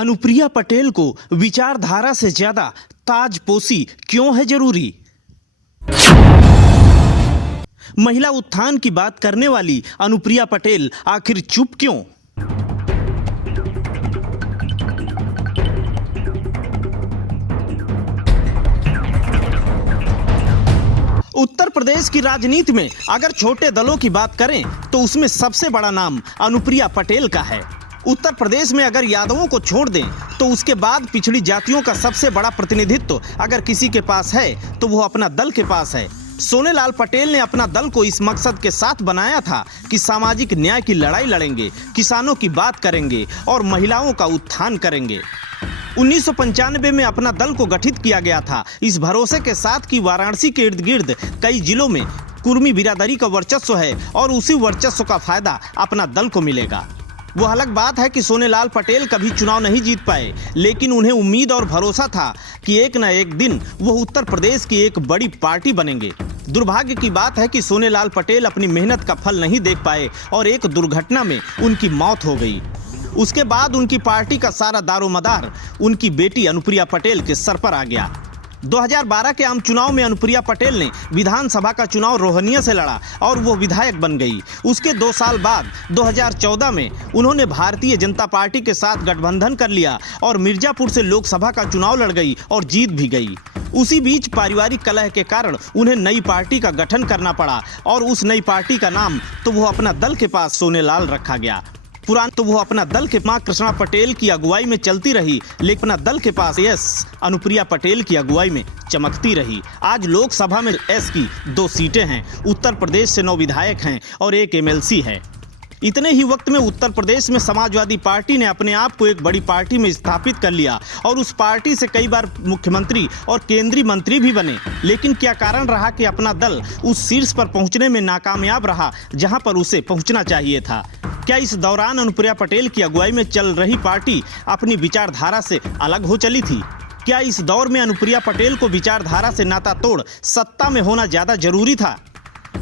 अनुप्रिया पटेल को विचारधारा से ज्यादा ताजपोशी क्यों है जरूरी? महिला उत्थान की बात करने वाली अनुप्रिया पटेल आखिर चुप क्यों? उत्तर प्रदेश की राजनीति में अगर छोटे दलों की बात करें तो उसमें सबसे बड़ा नाम अनुप्रिया पटेल का है। उत्तर प्रदेश में अगर यादवों को छोड़ दें तो उसके बाद पिछड़ी जातियों का सबसे बड़ा प्रतिनिधित्व अगर किसी के पास है तो वो अपना दल के पास है। सोनेलाल पटेल ने अपना दल को इस मकसद के साथ बनाया था कि सामाजिक न्याय की लड़ाई लड़ेंगे, किसानों की बात करेंगे और महिलाओं का उत्थान करेंगे। 1995 में अपना दल को गठित किया गया था इस भरोसे के साथ कि वाराणसी के इर्द गिर्द कई जिलों में कुर्मी बिरादरी का वर्चस्व है और उसी वर्चस्व का फायदा अपना दल को मिलेगा। वो अलग बात है कि सोनेलाल पटेल कभी चुनाव नहीं जीत पाए, लेकिन उन्हें उम्मीद और भरोसा था कि एक न एक दिन वो उत्तर प्रदेश की एक बड़ी पार्टी बनेंगे। दुर्भाग्य की बात है कि सोनेलाल पटेल अपनी मेहनत का फल नहीं देख पाए और एक दुर्घटना में उनकी मौत हो गई। उसके बाद उनकी पार्टी का सारा दारोमदार उनकी बेटी अनुप्रिया पटेल के सर पर आ गया। 2012 के आम चुनाव में अनुप्रिया पटेल ने विधानसभा का चुनाव रोहनिया से लड़ा और वो विधायक बन गई। उसके 2 साल बाद 2014 में उन्होंने भारतीय जनता पार्टी के साथ गठबंधन कर लिया और मिर्जापुर से लोकसभा का चुनाव लड़ गई और जीत भी गई। उसी बीच पारिवारिक कलह के कारण उन्हें नई पार्टी का गठन करना पड़ा और उस नई पार्टी का नाम तो वो अपना दल के पास सोनेलाल रखा गया। पुरान तो वो अपना दल के मां कृष्णा पटेल की अगुवाई में चलती रही, लेकिन अपना दल के पास अनुप्रिया पटेल की अगुवाई में चमकती रही। आज लोकसभा में एस की 2 सीटें हैं, उत्तर प्रदेश से 9 विधायक हैं और 1 MLC है। इतने ही वक्त में उत्तर प्रदेश में समाजवादी पार्टी ने अपने आप को एक बड़ी पार्टी में स्थापित कर लिया और उस पार्टी से कई बार मुख्यमंत्री और केंद्रीय मंत्री भी बने। लेकिन क्या कारण रहा कि अपना दल उस शीर्ष पर पहुंचने में नाकामयाब रहा जहां पर उसे पहुंचना चाहिए था? क्या इस दौरान अनुप्रिया पटेल की अगुवाई में चल रही पार्टी अपनी विचारधारा से अलग हो चली थी? क्या इस दौर में अनुप्रिया पटेल को विचारधारा से नाता तोड़ सत्ता में होना ज़्यादा जरूरी था?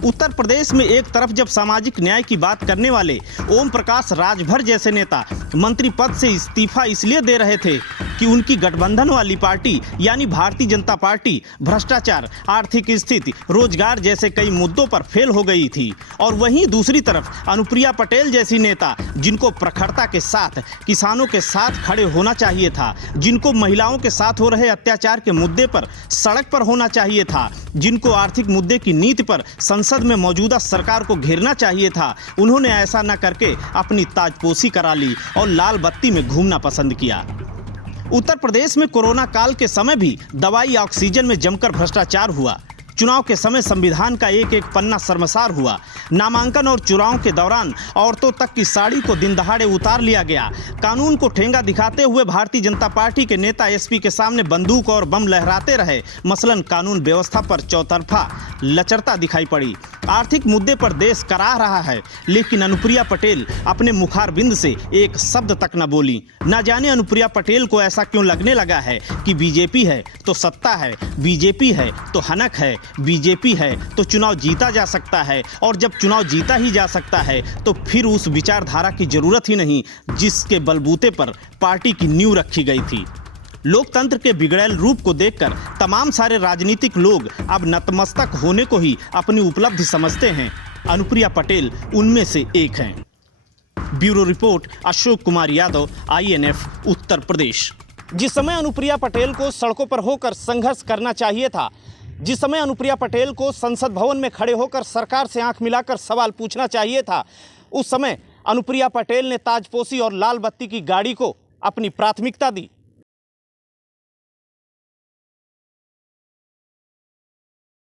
उत्तर प्रदेश में एक तरफ जब सामाजिक न्याय की बात करने वाले ओम प्रकाश राजभर जैसे नेता मंत्री पद से इस्तीफा इसलिए दे रहे थे कि उनकी गठबंधन वाली पार्टी यानी भारतीय जनता पार्टी भ्रष्टाचार, आर्थिक स्थिति, रोजगार जैसे कई मुद्दों पर फेल हो गई थी, और वहीं दूसरी तरफ अनुप्रिया पटेल जैसी नेता जिनको प्रखरता के साथ किसानों के साथ खड़े होना चाहिए था, जिनको महिलाओं के साथ हो रहे अत्याचार के मुद्दे पर सड़क पर होना चाहिए था, जिनको आर्थिक मुद्दे की नीति पर संसद में मौजूदा सरकार को घेरना चाहिए था, उन्होंने ऐसा न करके अपनी ताजपोशी करा ली और लाल बत्ती में घूमना पसंद किया। उत्तर प्रदेश में कोरोना काल के समय भी दवाई ऑक्सीजन में जमकर भ्रष्टाचार हुआ। चुनाव के समय संविधान का एक एक पन्ना शर्मसार हुआ। नामांकन और चुनाव के दौरान औरतों तक की साड़ी को दिन दहाड़े उतार लिया गया। कानून को ठेंगा दिखाते हुए भारतीय जनता पार्टी के नेता एसपी के सामने बंदूक और बम लहराते रहे। मसलन कानून व्यवस्था पर चौतरफा लचरता दिखाई पड़ी। आर्थिक मुद्दे पर देश कराह रहा है, लेकिन अनुप्रिया पटेल अपने मुखारबिंद से एक शब्द तक न बोली। न जाने अनुप्रिया पटेल को ऐसा क्यों लगने लगा है कि बीजेपी है तो सत्ता है, बीजेपी है तो हनक है, बीजेपी है तो चुनाव जीता जा सकता है, और जब चुनाव जीता ही जा सकता है तो फिर उस विचारधारा की जरूरत ही नहीं जिसके बलबूते पर पार्टी की नींव रखी गई थी। लोकतंत्र के बिगड़ैल रूप को देखकर तमाम सारे राजनीतिक लोग अब नतमस्तक होने को ही अपनी उपलब्धि समझते हैं। अनुप्रिया पटेल उनमें से एक हैं। Bureau report Ashok Kumar Yadav, INF, Uttar Pradesh. जिस समय अनुप्रिया पटेल को सड़कों पर होकर संघर्ष करना चाहिए था, जिस समय अनुप्रिया पटेल को संसद भवन में खड़े होकर सरकार से आंख मिलाकर सवाल पूछना चाहिए था, उस समय अनुप्रिया पटेल ने ताजपोशी और लाल बत्ती की गाड़ी को अपनी प्राथमिकता दी।